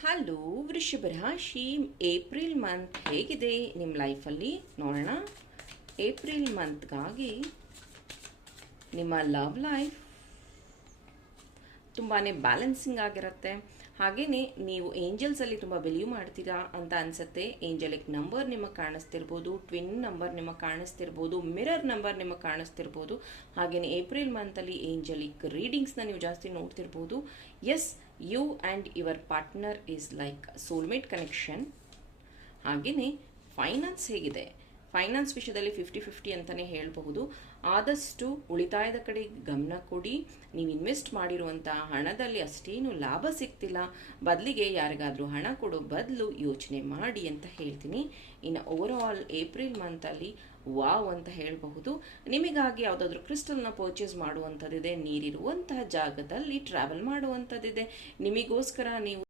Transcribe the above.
Hello ವೃಷಭ ರಾಶಿ, April month ಹೇಗಿದೆ ನಿಮ್ಮ ಲೈಫಲ್ಲಿ ನೋಡೋಣ. ಏಪ್ರಿಲ್ ಮಂತ್ಗಾಗಿ ನಿಮ್ಮ ಲವ್ ಲೈಫ್ ತುಂಬಾ ಬ್ಯಾಲೆನ್ಸಿಂಗ್ ಆಗಿರುತ್ತೆ. ಹಾಗೆಯೇ ನೀವು ಏಂಜಲ್ಸಲ್ಲಿ ತುಂಬ ಬಿಲೀವ್ ಮಾಡ್ತೀರಾ ಅಂತ ಅನಿಸುತ್ತೆ. ಏಂಜಲಿಕ್ ನಂಬರ್ ನಿಮಗೆ ಕಾಣಿಸ್ತಿರ್ಬೋದು, ಟ್ವಿನ್ ನಂಬರ್ ನಿಮಗೆ ಕಾಣಿಸ್ತಿರ್ಬೋದು, ಮಿರರ್ ನಂಬರ್ ನಿಮಗೆ ಕಾಣಿಸ್ತಿರ್ಬೋದು. ಹಾಗೆಯೇ ಏಪ್ರಿಲ್ ಮಂತಲ್ಲಿ ಏಂಜಲಿಕ್ ರೀಡಿಂಗ್ಸ್ನ ನೀವು ಜಾಸ್ತಿ ನೋಡ್ತಿರ್ಬೋದು. Yes, you and your partner is like soulmate connection. ಹಾಗೆಯೇ ಫೈನಾನ್ಸ್ ಹೇಗಿದೆ? ಫೈನಾನ್ಸ್ ವಿಷಯದಲ್ಲಿ 50-50 ಅಂತಲೇ ಹೇಳಬಹುದು. ಆದಷ್ಟು ಉಳಿತಾಯದ ಕಡೆ ಗಮನ ಕೊಡಿ. ನೀವು ಇನ್ವೆಸ್ಟ್ ಮಾಡಿರುವಂಥ ಹಣದಲ್ಲಿ ಅಷ್ಟೇನು ಲಾಭ ಸಿಗ್ತಿಲ್ಲ, ಬದಲಿಗೆ ಯಾರಿಗಾದರೂ ಹಣ ಕೊಡೋ ಬದಲು ಯೋಚನೆ ಮಾಡಿ ಅಂತ ಹೇಳ್ತೀನಿ. ಇನ್ನು ಓವರ್ ಆಲ್ ಏಪ್ರಿಲ್ ಮಂತಲ್ಲಿ ವಾವ್ ಅಂತ ಹೇಳಬಹುದು. ನಿಮಗಾಗಿ ಯಾವುದಾದ್ರೂ ಕ್ರಿಸ್ಟಲ್ನ ಪರ್ಚೇಸ್ ಮಾಡುವಂಥದ್ದಿದೆ, ನೀರಿರುವಂತಹ ಜಾಗದಲ್ಲಿ ಟ್ರಾವೆಲ್ ಮಾಡುವಂಥದ್ದಿದೆ, ನಿಮಗೋಸ್ಕರ ನೀವು